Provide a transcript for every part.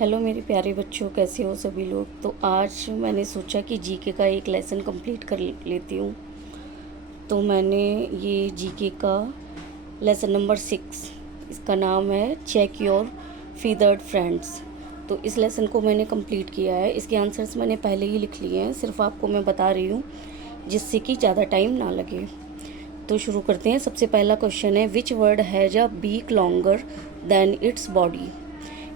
Hello मेरे प्यारे बच्चों, कैसे हो सभी लोग। तो आज मैंने सोचा कि जीके का एक लेसन कंप्लीट कर लेती हूँ। तो मैंने ये जीके का लेसन नंबर 6, इसका नाम है चेक योर फीदर्ड फ्रेंड्स। तो इस लेसन को मैंने कंप्लीट किया है। इसके आंसर्स मैंने पहले ही लिख लिए हैं, सिर्फ आपको मैं बता रही हूँ जिससे कि ज़्यादा टाइम ना लगे। तो शुरू करते हैं। सबसे पहला क्वेश्चन है, which bird has a beak longer than its body.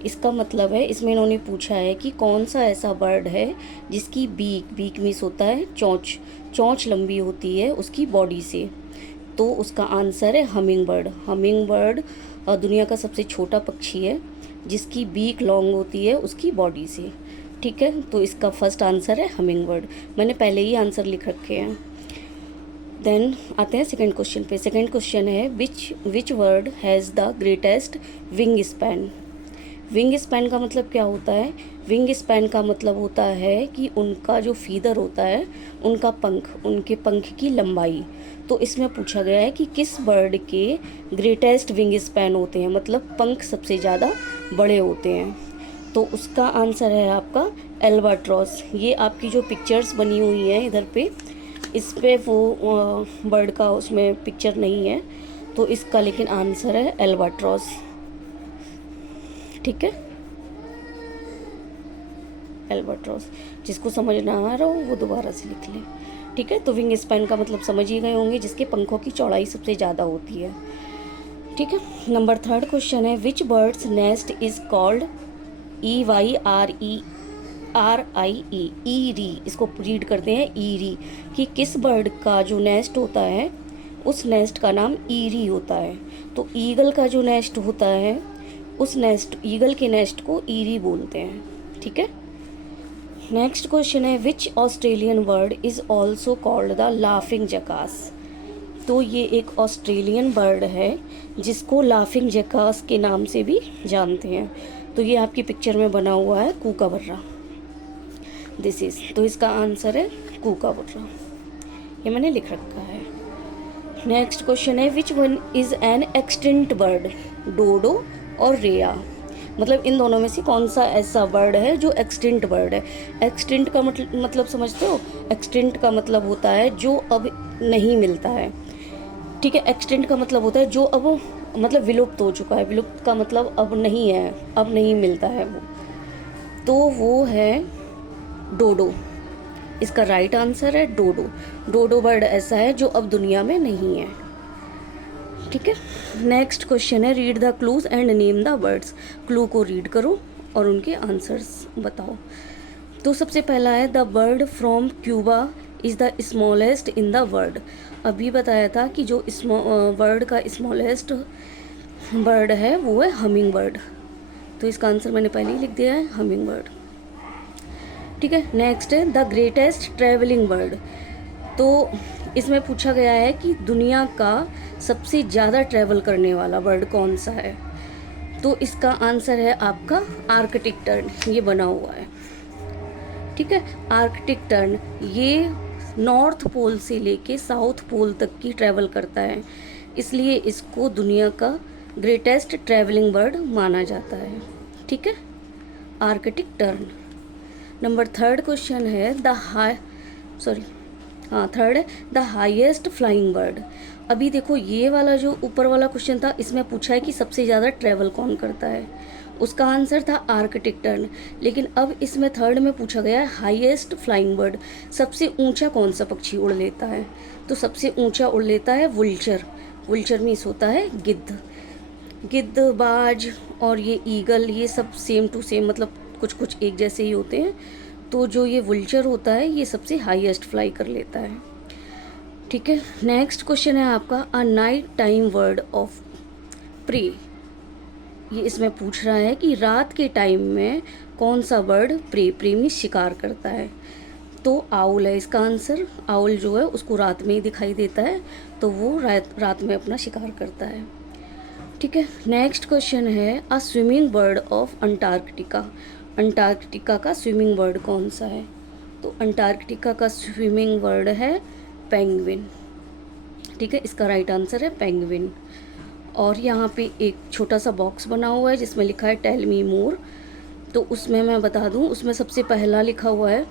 इसका मतलब है, इसमें इन्होंने पूछा है कि कौन सा ऐसा बर्ड है जिसकी बीक मीन्स होता है चोंच, चोंच लंबी होती है उसकी बॉडी से। तो उसका आंसर है हमिंग बर्ड। हमिंग बर्ड दुनिया का सबसे छोटा पक्षी है जिसकी बीक लॉन्ग होती है उसकी बॉडी से। ठीक है, तो इसका फर्स्ट आंसर है हमिंग बर्ड। मैंने पहले ही आंसर लिख रखे हैं। देन आते हैं सेकंड क्वेश्चन पे। सेकंड क्वेश्चन है, which bird has the greatest wing span. Wing span का मतलब क्या होता है? विंग स्पैन का मतलब होता है कि उनका जो फीदर होता है, उनका पंख, उनके पंख की लंबाई। तो इसमें पूछा गया है कि किस बर्ड के ग्रेटेस्ट विंग स्पैन होते हैं, मतलब पंख सबसे ज़्यादा बड़े होते हैं। तो उसका आंसर है आपका एल्बाट्रॉस। ये आपकी जो पिक्चर्स बनी हुई हैं इधर पे, इस पे वो बर्ड का उसमें पिक्चर नहीं है, तो इसका लेकिन आंसर है एल्बाट्रॉस। ठीक है, एल्बाट्रॉस। जिसको समझ ना आ रहा हो वो दोबारा से लिख लें। ठीक है, तो विंग स्पैन का मतलब समझ ही गए होंगे, जिसके पंखों की चौड़ाई सबसे ज़्यादा होती है। ठीक है, नंबर थर्ड क्वेश्चन है, विच birds nest is called EYRERIE, eerie. इसको रीड करते हैं ईरी, कि किस बर्ड का जो नेस्ट होता है उस नेस्ट का नाम ईरी होता है। तो ईगल का जो नेस्ट होता है उस नेस्ट, ईगल के नेस्ट को ईरी बोलते हैं। ठीक है, नेक्स्ट क्वेश्चन है, which Australian bird is also called the laughing jackass. तो ये एक ऑस्ट्रेलियन बर्ड है जिसको लाफिंग जैकास के नाम से भी जानते हैं। तो ये आपकी पिक्चर में बना हुआ है कूकाबर्रा, दिस इज। तो इसका आंसर है कूकाबर्रा, ये मैंने लिख रखा है। नेक्स्ट क्वेश्चन है, which one is an extinct bird, dodo और रेया। मतलब इन दोनों में से कौन सा ऐसा बर्ड है जो एक्सटिंक्ट बर्ड है। एक्सटिंक्ट का मतलब समझते हो? एक्सटिंक्ट का मतलब होता है जो अब नहीं मिलता है। ठीक है, एक्सटिंक्ट का मतलब होता है जो अब मतलब विलुप्त हो चुका है। विलुप्त का मतलब अब नहीं है, अब नहीं मिलता है वो। तो वो है डोडो। इसका राइट आंसर है डोडो। डोडो बर्ड ऐसा है जो अब दुनिया में नहीं है। ठीक है, नेक्स्ट क्वेश्चन है, read the clues and name the words. Clue को रीड करो और उनके आंसर्स बताओ। तो सबसे पहला है, the bird from Cuba is the smallest in the world. अभी बताया था कि जो वर्ल्ड का स्मॉलेस्ट बर्ड है वो है हमिंग बर्ड। तो इसका आंसर मैंने पहले ही लिख दिया है, हमिंग बर्ड। ठीक है, नेक्स्ट है, द ग्रेटेस्ट ट्रैवलिंग बर्ड। तो इसमें पूछा गया है कि दुनिया का सबसे ज़्यादा ट्रैवल करने वाला बर्ड कौन सा है। तो इसका आंसर है आपका आर्कटिक टर्न, ये बना हुआ है। ठीक है, आर्कटिक टर्न ये नॉर्थ पोल से लेके साउथ पोल तक की ट्रैवल करता है, इसलिए इसको दुनिया का ग्रेटेस्ट ट्रैवलिंग बर्ड माना जाता है। ठीक है, Arctic tern. Number third question है, थर्ड है, द हाईएस्ट फ्लाइंग बर्ड। अभी देखो ये वाला जो ऊपर वाला क्वेश्चन था, इसमें पूछा है कि सबसे ज़्यादा ट्रैवल कौन करता है, उसका आंसर था आर्कटिक टर्न। लेकिन अब इसमें थर्ड में पूछा गया है हाईएस्ट फ्लाइंग बर्ड, सबसे ऊंचा कौन सा पक्षी उड़ लेता है। तो सबसे ऊंचा उड़ लेता है वुल्चर। वुल्चर मीन्स होता है गिद्ध। गिद्ध, बाज और ये ईगल, ये सब सेम टू सेम, मतलब कुछ कुछ एक जैसे ही होते हैं। तो जो ये वुल्चर होता है ये सबसे हाईएस्ट फ्लाई कर लेता है। ठीक है, नेक्स्ट क्वेश्चन है आपका, a night time bird of prey. ये इसमें पूछ रहा है कि रात के टाइम में कौन सा बर्ड प्रेमी शिकार करता है। तो आउल है इसका आंसर। आउल जो है उसको रात में ही दिखाई देता है, तो वो रात में अपना शिकार करता है। ठीक है, नेक्स्ट क्वेश्चन है, a swimming bird of Antarctica. Antarctica का स्विमिंग बर्ड कौन सा है। तो अंटार्कटिका का स्विमिंग बर्ड है पेंगुइन। ठीक है, इसका राइट आंसर है पेंगुइन। और यहाँ पे एक छोटा सा बॉक्स बना हुआ है जिसमें लिखा है टेल मी मोर। तो उसमें मैं बता दूं, उसमें सबसे पहला लिखा हुआ है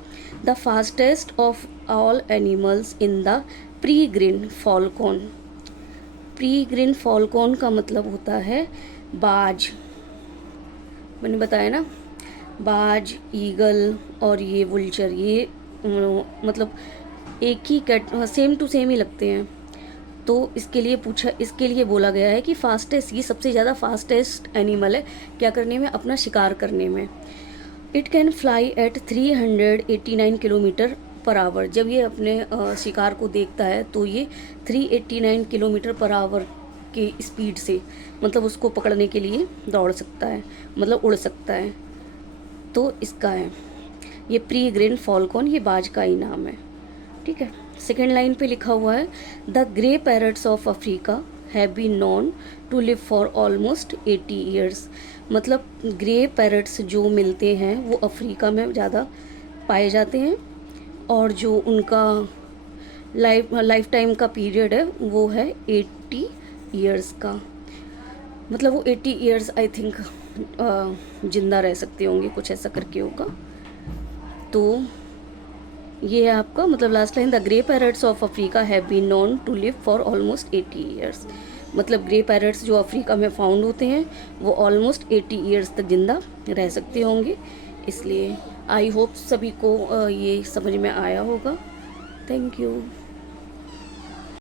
the fastest of all animals in the peregrine falcon. Peregrine falcon का मतलब होता है बाज, मैंने बताया ना, बाज, ईगल और ये वुल्चर, ये मतलब एक ही सेम टू सेम ही लगते हैं। तो इसके लिए बोला गया है कि फास्टेस्ट, ये सबसे ज़्यादा फास्टेस्ट एनिमल है क्या करने में, अपना शिकार करने में। It can fly at 389 kilometre per hour. जब ये अपने शिकार को देखता है तो ये 389 किलोमीटर पर आवर के स्पीड से, मतलब उसको पकड़ने के लिए दौड़ सकता है, मतलब उड़ सकता है। तो इसका है ये प्रीग्रीन फॉल्कॉन, ये बाज का ही नाम है, ठीक है। सेकेंड लाइन पे लिखा हुआ है the grey parrots of Africa have been known to live for almost 80 years. मतलब ग्रे पैरट्स जो मिलते हैं वो अफ्रीका में ज़्यादा पाए जाते हैं, और जो उनका लाइफ टाइम का पीरियड है वो है 80 ईयर्स का। मतलब वो 80 ईयर्स आई थिंक जिंदा रह सकते होंगे, कुछ ऐसा करके होगा। तो ये है आपका मतलब last line, the grey parrots of Africa have been known to live for almost 80 years. मतलब ग्रे पैरट्स जो अफ्रीका में फाउंड होते हैं वो ऑलमोस्ट 80 ईयर्स तक जिंदा रह सकते होंगे। इसलिए आई होप सभी को ये समझ में आया होगा। Thank you.